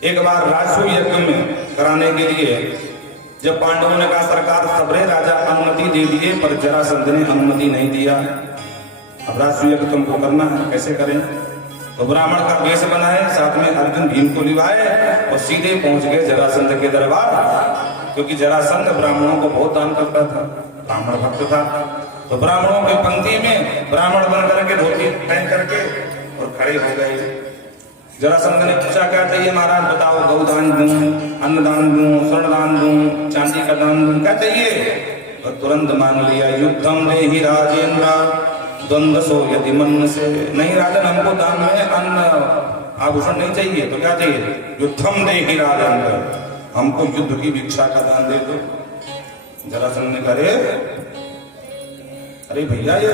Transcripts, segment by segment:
एक बार राजसूय यज्ञ में कराने के लिए जब पांडवों ने कहा सरकार सबरे राजा अनुमति दे दिए, पर जरासंध ने अनुमति नहीं दिया। अब राजसूय यज्ञ तुमको करना है, कैसे करें? तो ब्राह्मण का वेश बनाए, साथ में अर्जुन भीम को लिवाए और सीधे पहुंच गए जरासंध के दरबार, क्योंकि जरासंध ब्राह्मणों को बहुत दान करता था, ब्राह्मण भक्त था। तो ब्राह्मणों की पंक्ति में ब्राह्मण बन करके धोती पहन करके और खड़े हो गए। जरासंध ने पूछा क्या चाहिए महाराज, बताओ, गौदान दूं, अन्नदान दूं, स्वर्णदान दूं, चांदी का दान दूं, क्या चाहिए? और तुरंत मांग लिया, युद्धम देहि राजेंद्र द्वंद्व सो यदि मन से। नहीं राजन, हमको दान में अन्न आभूषण नहीं चाहिए, तो क्या चाहिए? युद्धम देहि राजेंद्र, हमको युद्ध की भिक्षा का दान दे दो। जरासंध ने कहा अरे भैया, ये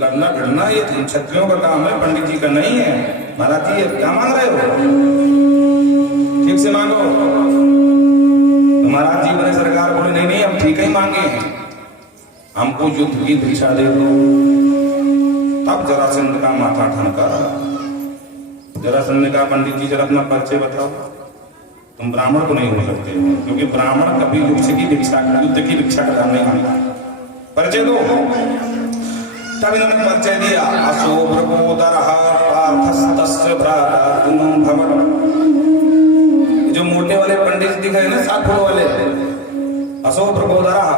लड़ना भिड़ना ये क्षत्रियों का काम है, पंडित जी का नहीं है। महाराज जी ये क्या मांग रहे हो? ठीक से मांगो। तो महाराज जी बने सरकार बोले नहीं नहीं, हम ठीक ही मांगे, हमको युद्ध की भिक्षा दे दो। तब जरासंध का माथा ठनका। जरासंध ने कहा पंडित जी जरा अपना परिचय बताओ, तुम ब्राह्मण को नहीं हो सकते, क्योंकि ब्राह्मण कभी युद्ध की भिक्षा का दान नहीं मांगता। परिचय दो। तब इन्होंने परिचय दिया, असो प्रबोधरः पार्थस्तस्य भ्रातर्जुनो भवत्। जो मोटे वाले पंडित दिख रहे ना, 7 फुट वाले, असो प्रबोधरः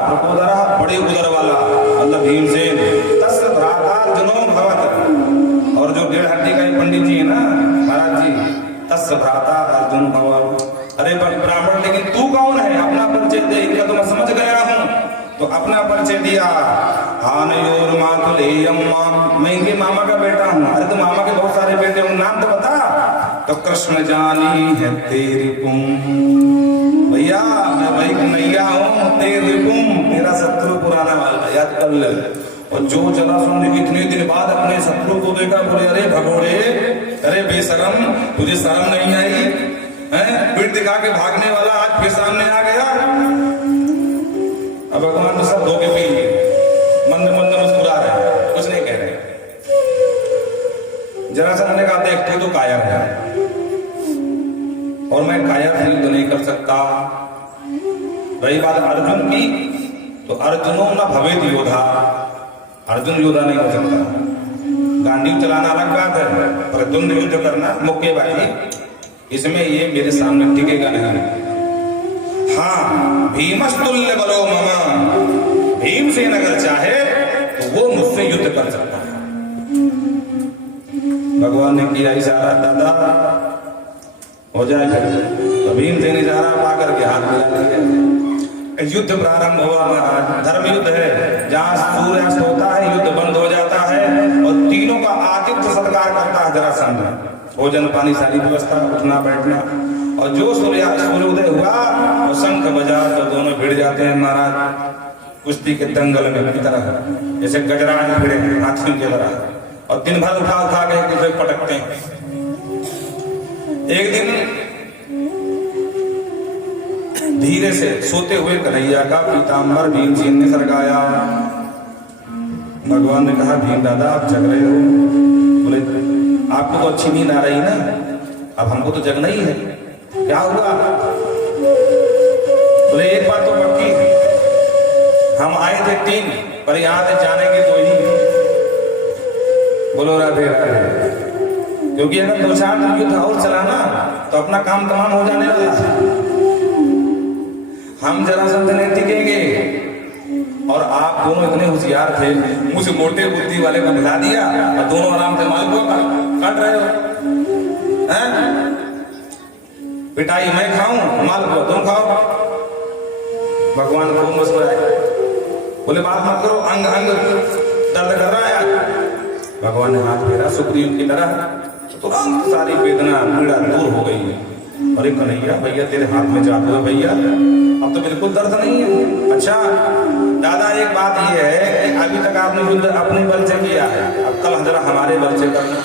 बड़े उदर वाला, मतलब भीमसेन, तस्य भ्रातर्जुनो भवत्। और जो 1.5 हड्डी का पंडित जी है ना महाराज जी, तस्य भ्रातर्जुनो भवत्। अरे ब्राह्मण, लेकिन तू कौन है? अपना परिचय दे। इनका तो मैं समझ गया हूँ, तो अपना परिचय दिया। हानयोर मातुलेयम माम, मैं इनके मामा का बेटा हूँ। अरे तो मामा के बहुत सारे बेटे होंगे, नाम तो बता। तो कृष्ण जानी है तेरी कुम, भैया मैं भाई कन्हैया हूँ, तेरी कुम, तेरा शत्रु पुराना वाला, याद कर ले। और जो जरासंध इतने दिन बाद अपने शत्रु को देखा, बोले अरे भगोड़े, अरे बेशरम, तुझे शर्म नहीं आई है? पीठ दिखा के भागने वाला आज फिर सामने आ गया। अब भगवान तो सब धोखे पी लिए, मंद मंद मुस्कुरा रहे, कुछ नहीं कह रहे। जरासंध ने कहा देख, तू तो कायर है और मैं कायर से युद्ध नहीं कर सकता। रही बात अर्जुन की, तो अर्जुनो न भवेद योधा, अर्जुन योद्धा नहीं हो सकता। गांधी चलाना अलग बात है, पर द्वंद युद्ध करना, मुक्केबाजी, इसमें ये मेरे सामने टिकेगा नहीं। हाँ, भीमस्तुल्य बलो मम, भीमसेन अगर चाहे तो वो मुझसे युद्ध कर सकता है। भगवान ने किया इशारा, दादा हो जाए फिर। तो भीमसेन इशारा पा करके हाथ मिला दिया। युद्ध प्रारंभ हुआ महाराज। धर्म युद्ध है, जहां सूर्यास्त होता है युद्ध बंद हो जाता है, और तीनों का आतिथ्य सत्कार करता है जरासंध। भोजन पानी सारी व्यवस्था, उठना बैठना। और जो सूर्योदय हुआ और शंख बजा तो दोनों भिड़ जाते हैं महाराज, कुश्ती के दंगल में की तरह, जैसे गजराज भिड़े हाथियों की तरह, और दिन भर उठा उठा के एक दूसरे पटकते हैं। एक दिन धीरे से सोते हुए कन्हैया का पीताम्बर भीमसेन ने सरकाया। भगवान ने कहा भीम दादा आप जग रहे हो? बोले आपको तो अच्छी नींद आ रही ना, अब हमको तो जगना ही है। क्या हुआ? बोले एक बात तो पक्की, हम आए थे 3, पर यहां से जानेंगे 2 ही। बोलो राधे राधे। क्योंकि अगर 2-4 दिन युद्ध और चलाना तो अपना काम तमाम हो जाने वाला। हम जरासंध नहीं टिकेंगे, और आप दोनों इतने होशियार थे, मुझे मोटे बुद्धि वाले को मिला दिया और दोनों आराम से माल को काट रहे हो। पिटाई मैं खाऊं, माल को तुम खाओ। भगवान को मुस्कुराए, बोले बात मत करो, अंग अंग दर्द कर रहा है। भगवान ने हाथ फेरा सुग्रीव की तरह, तुरंत सारी वेदना पीड़ा दूर हो गई है। अरे कन्हैया भैया तेरे हाथ में जादू है भैया, अब तो बिल्कुल दर्द नहीं है। अच्छा दादा एक बात ये है कि अभी तक आपने युद्ध अपने बल से किया है, अब कल जरा हमारे बल से करना।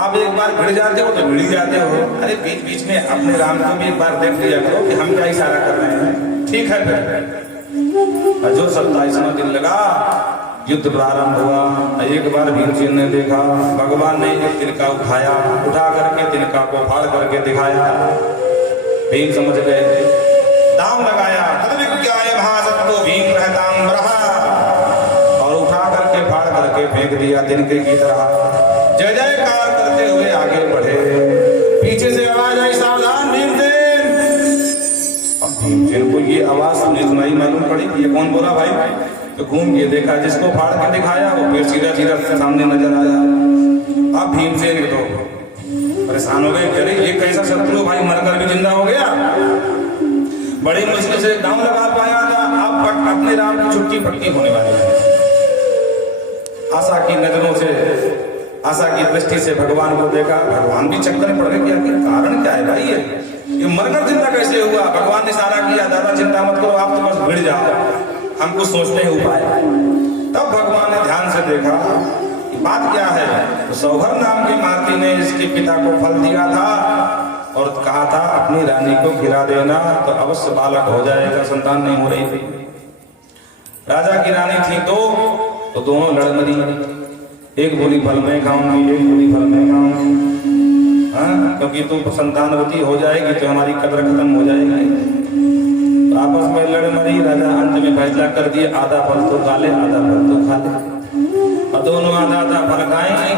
आप एक बार भिड़ जाते हो तो भिड़ जाते हो, अरे बीच बीच में अपने राम को भी एक बार देख लिया करो कि हम क्या इशारा कर रहे हैं। ठीक है फिर। और जो 27वां दिन लगा युद्ध प्रारंभ हुआ। एक बार भीमसेन ने देखा, भगवान ने एक तिनका उठाया, उठा करके तिनका को फाड़ करके दिखाया। भीम समझ गए, दाम लगाया, तद्विज्ञाय महासत्तो भीम रहताम रहा, और उठा करके फाड़ करके फेंक दिया तिनके की तरह। जय जयकार करते हुए आगे बढ़े। पीछे से आवाज आई, सावधान भीमसेन। अब भीमसेन को ये आवाज सुनाई मालूम पड़ी कि ये कौन बोला भाई। तो घूम के देखा, जिसको फाड़ के दिखाया वो फिर सीधा सीधा सामने नजर आया। अब भीमसेन तो परेशान हो गए, अरे ये कैसा शत्रु भाई, मरकर भी जिंदा हो गया। बड़ी मुश्किल से दांव लगा पाया था, अब अपने राम की छुट्टी पक्की होने वाली है। आशा की नजरों से, आशा की दृष्टि से भगवान को देखा। भगवान भी चक्कर में पड़ गए, क्या कारण क्या है भाई, ये मरकर जिंदा कैसे हुआ। भगवान ने इशारा किया, दादा चिंता मत करो, आप तो बस भिड़ जाओ, हम कुछ सोचते हैं उपाय। तब भगवान ने ध्यान से देखा, बात क्या है। तो सौभर नाम की मालती ने इसके पिता को फल दिया था और कहा था अपनी रानी को खिला देना तो अवश्य बालक हो जाएगा। संतान नहीं हो रही थी, राजा की रानी थी तो दोनों लड़ मरी। एक बोली फल मैं खाऊंगी, एक बोली फल मैं खाऊंगी, हाँ, क्योंकि तुम संतानवती हो जाएगी तो हमारी कब्र खत्म हो जाएगी। आपस में लड़ मरी। राजा अंत में फैसला कर दिए, आधा फल तो खा ले, आधा फल तो खा ले। और दोनों आधा आधा फल खाएंगे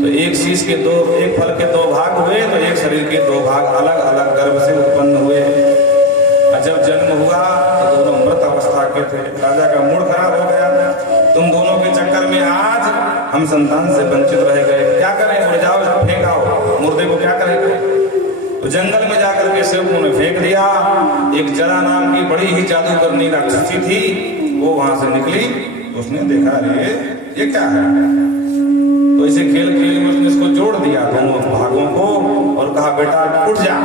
तो एक शीश के एक फल के दो भाग हुए, तो एक शरीर के दो भाग अलग अलग गर्भ से उत्पन्न हुए। और जब जन्म हुआ तो दोनों मृत अवस्था के थे। राजा का मूड खराब हो गया, तुम दोनों के चक्कर में आज हम संतान से वंचित रह गए, क्या करें, उड़ जाओ, इसको फेंकाओ, मुर्दे को क्या करेंगे। तो जंगल में जाकर के सेवकों ने फेंक दिया। एक जरा नाम की बड़ी ही जादू करनी राक्षसी थी, वो वहां से निकली, उसने देखा अरे ये क्या है। तो इसे खेल खेल में उसने इसको जोड़ दिया दोनों भागों को और कहा बेटा उठ जा।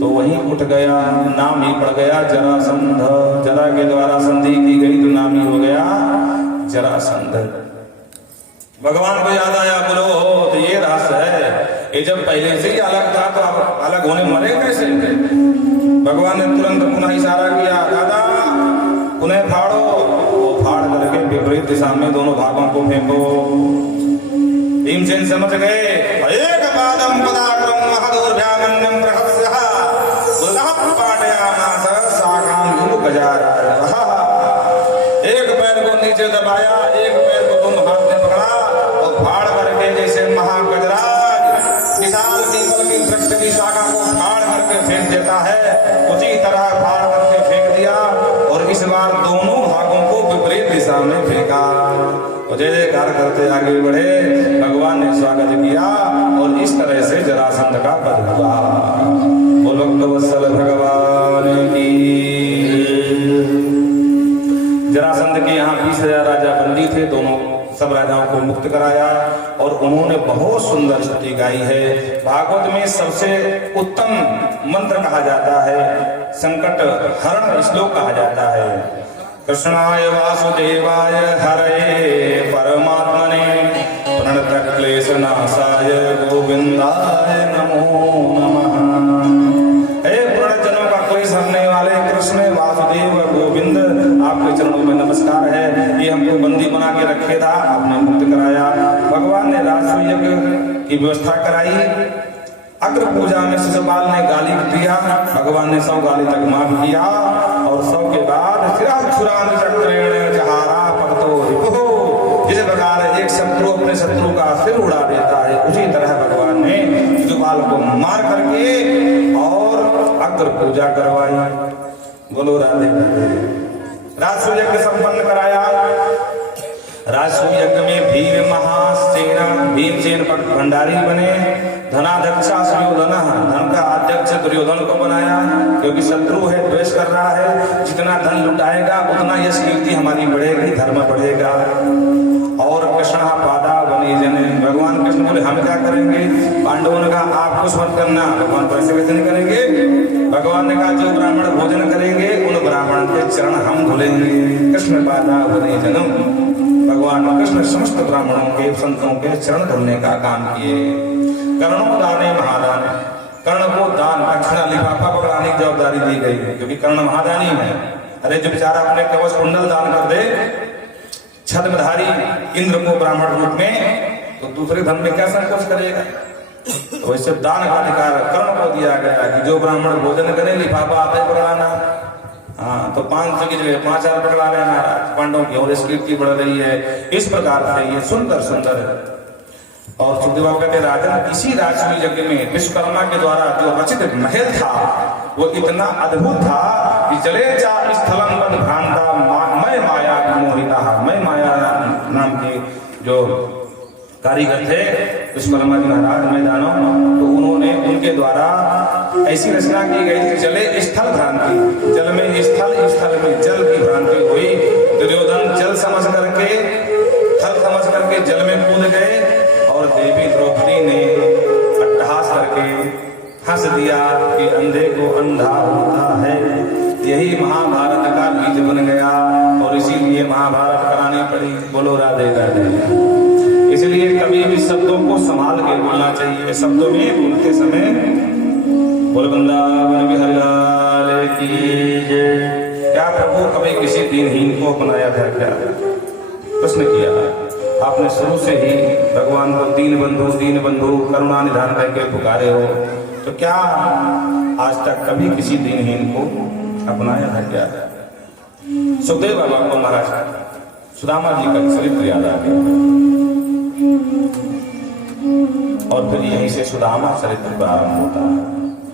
तो वहीं उठ गया, नाम ही पड़ गया जरासंध। जरा के द्वारा संधि की गई तो नाम ही हो गया जरासंध। भगवान को याद आया, बोलो तो ये रहस्य है, ये जब पहले से ही अलग था तो अब अलग होने मरे कैसे। भगवान ने तुरंत पुनः इशारा किया, दादा पुनः फाड़ो। वो फाड़ करके विपरीत दिशा में दोनों भागों को फेंको। भीमसेन समझ गए, एक पादम पदाक्रम महदूर्भ्यामन्यम रहस्यः उल्लह पाटयामास साकाम युग गजारा। एक पैर को नीचे दबाया, एक पैर को दोनों हाथ में पकड़ा और फाड़ करके जैसे महागजराज विशाल पीपल की वृक्ष की शाखा को फाड़ करके फेंक देता है, उसी तरह फाड़ करके फेंक दिया। और इस बार दोनों भागों को विपरीत दिशा में फेंका। जय जयकार करते आगे बढ़े। भगवान ने स्वागत किया और इस तरह से जरासंध का वध हुआ। बोलो भक्तवत्सल भगवान की। जरासंध के यहाँ 20,000 राजा बंदी थे, दोनों सब राजाओं को मुक्त कराया और उन्होंने बहुत सुंदर स्तुति गाई है। भागवत में सबसे उत्तम मंत्र कहा जाता है, संकट हरण श्लोक कहा जाता है। कृष्णाय वासुदेवाय हरये परमात्मने प्रणत क्लेशनाशाय गोविंदाय नमो नमः। हे प्रणतजनों का क्लेश हरने वाले कृष्ण वासुदेव गोविंद, आपके चरणों में नमस्कार है। ये हमको बंदी बना के रखे था, आपने मुक्त कराया। भगवान ने राजसूय यज्ञ की व्यवस्था कराई। अग्र पूजा में शिशुपाल ने गाली दिया, भगवान ने 100 गाली तक माफ किया और 100 के बाद जिस प्रकार एक शत्रु अपने शत्रु का सिर उड़ा देता है, उसी तरह भगवान ने शिशुपाल को मार करके और अग्र पूजा करवाई। बोलो राधे। राजसूय यज्ञ संपन्न कराया। राजसूय यज्ञ में भीम महासेना भीमसेन भंडारी बने। धनाध्यक्षा सुयोधन, धन का अध्यक्ष दुर्योधन को बनाया, क्योंकि शत्रु है, द्वेष कर रहा है। जितना धन लुटाएगा उतना यश कीर्ति हमारी बढ़ेगी, धर्म बढ़ेगा। और कृष्ण पादा बनी जने, भगवान कृष्ण बोले हम क्या करेंगे। पांडवों ने कहा आप कुछ मत करना, भगवान तो ऐसे कैसे नहीं करेंगे। भगवान ने कहा जो ब्राह्मण भोजन करेंगे उन ब्राह्मण के चरण हम धुलेंगे। कृष्ण पादा बनी जनम, भगवान कृष्ण समस्त ब्राह्मणों के संतों के चरण धुलने का काम किए। कर्णों दाने महादान, कर्ण को दान दक्षिणा लिफाफा पकड़ाने की जवाबदारी दी गई, क्योंकि कर्ण महादानी है। अरे जो बेचारा अपने कवच कुंडल दान कर दे, छत्रधारी इंद्र को ब्राह्मण रूप में, तो दूसरे धन में क्या संकोच करेगा। तो वैसे दान का अधिकार कर्ण को दिया गया कि जो ब्राह्मण भोजन करे लिफाफा आपे पकड़ाना। हाँ, तो 500 की जगह 5000 पकड़ा लेना। पांडवों की और इसकी कीर्ति बढ़ रही है। इस प्रकार से ये सुंदर सुंदर है। और सुखदेव कहते राजन, इसी राजसूय यज्ञ में विश्वकर्मा के द्वारा जो रचित महल था वो इतना अद्भुत था कि जले चा स्थलम बन भ्रांता मैं माया मोहिता। मैं माया नाम के जो कारीगर थे विश्वकर्मा जी महाराज मैदानों, तो उन्होंने उनके द्वारा ऐसी रचना की गई थी, जले स्थल भ्रांति, जल में स्थल, स्थल में जल की भ्रांति हुई। दुर्योधन जल समझ करके, थल समझ करके जल में कूद गए और देवी द्रौपदी ने अट्टहास करके हंस दिया कि अंधे को अंधा होता है। यही महाभारत का बीज बन गया और इसीलिए महाभारत करानी पड़ी। बोलो राधे राधे। इसलिए कभी भी शब्दों को संभाल के बोलना चाहिए। शब्दों में बोलते समय बोल वृंदावन बिहारी लाल की जय। क्या प्रभु कभी किसी दीनहीन को अपनाया था क्या? प्रश्न किया। आपने शुरू से ही भगवान को दीन बंधु करुणा निधान करके पुकारे हो, तो क्या आज तक कभी किसी दीनहीन को अपनाया था क्या? सुखदेव बाबा को महाराज सुदामा जी का चरित्र याद आ गया और फिर यहीं से सुदामा चरित्र प्रारंभ होता है।